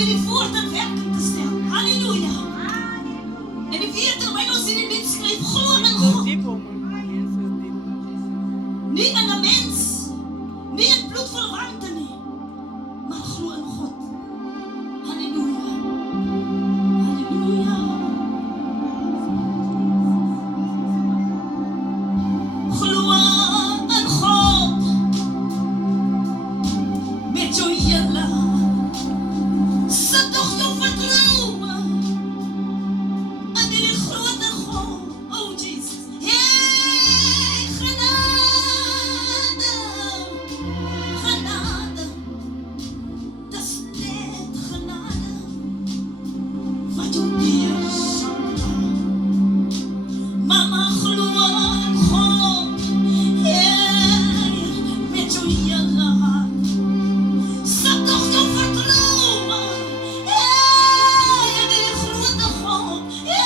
weer die woord in werking te stel. Halleluja. En die weet terwyl ons hierdie lied skryf, glo in God. Nie in 'n mens, nie in bloedverwante nie, maar glo in God. Halleluja. Halleluja. Glo in God met jou hele. Sit tog jou vertroue in die grote God. Oh Jesus. Hey, genade. Genade. Dis net genade wat jou deursaam. Mama glo in God. Hey, met jou hele hart. Sit tog jou vertroue. Hey, in die grote God. Hey,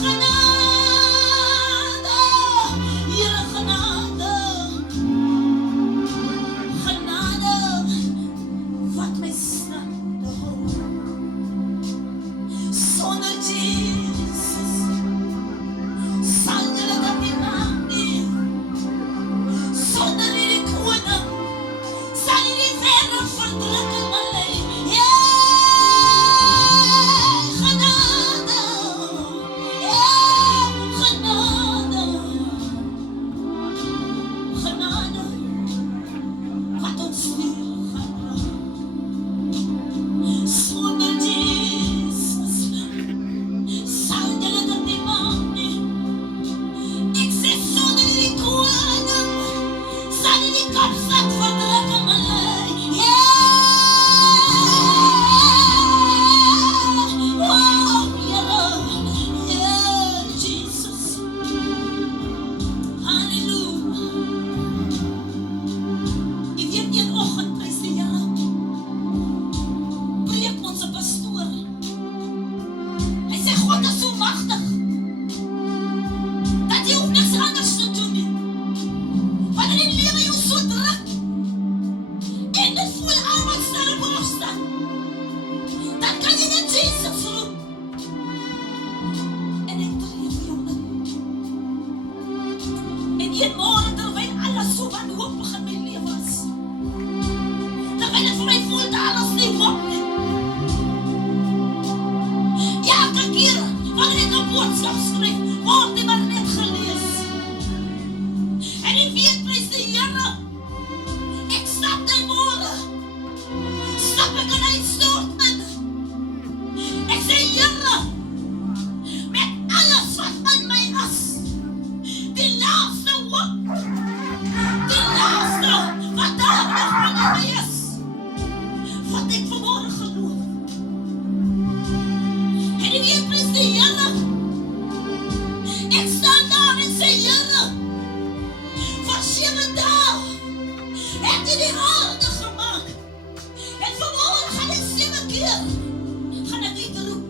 genade. Here genade. Genade wat my stande hou. Sonder Jesus sal julle dat nie maak nie. Sonder hierdie koning sal die wêreld verdruk in my lewe. Genade. Genade. Genade wat ons weer gaan dra. Sonder Jesus sal julle dat nie maak nie. Ek sê sonder die koning sal die kapstok verdruk in my lewe. Wow, Here. Jesus. Halleluja. Ek weet een oggend, prys die Here, preek ons pastoor. Hy sê God is so magtig dat jy hoef niks anders te doen nie. Wanneer die lewe jou so druk en dit voel al wat sterre boven staan, dan kan jy net Jesus roep en hy tree vir jou in. En een môre terwyl alles so wanhoopig in my lewe was, terwyl het vir my voel dat alles nie hoop nie. Elke keer wanneer ek 'n boodskap skryf, word die maar net gelees. En ek weet, prys die Here, ek stap die môre, stap ek in uitstort in. Ek sê, Here, met alles wat in my is, die laaste hoop, die laaste wat daar nog in my is, wat ek vanmôre geloof. En ek weet, prys die Here, ek staan daar en sê, Here, vir 7 dae het jy die aarde gemaak. En vanmôre gaan ek 7 keer gaan ek uitroep.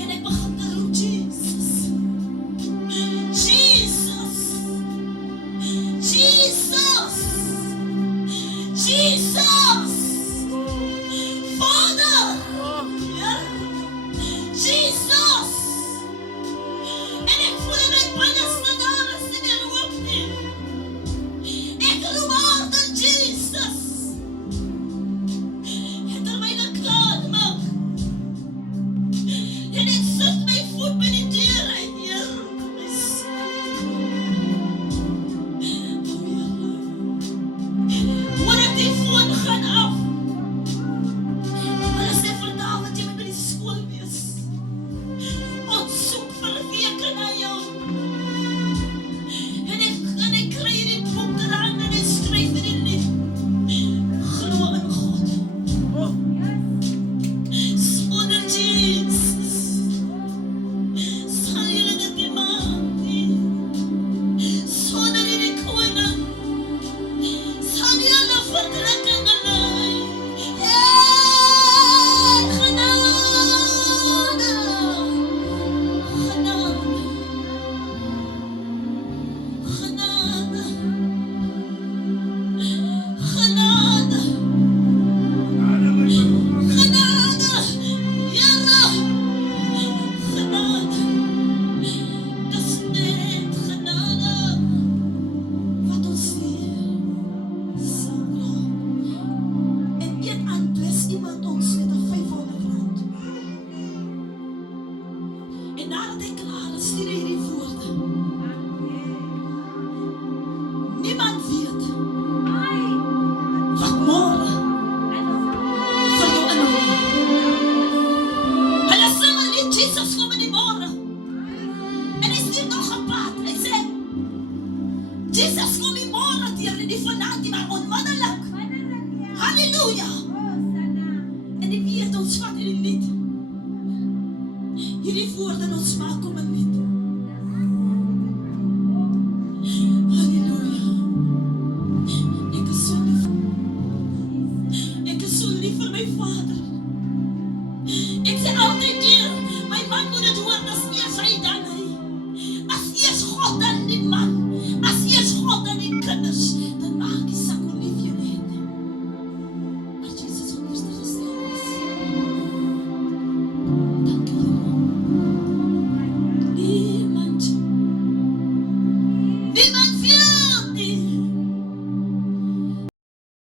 En ek begin te roep, Jesus. Jesus. Jesus. Halleluja! En ik weet ons Vader in dit. Hierdie woord in ons maak om in dit.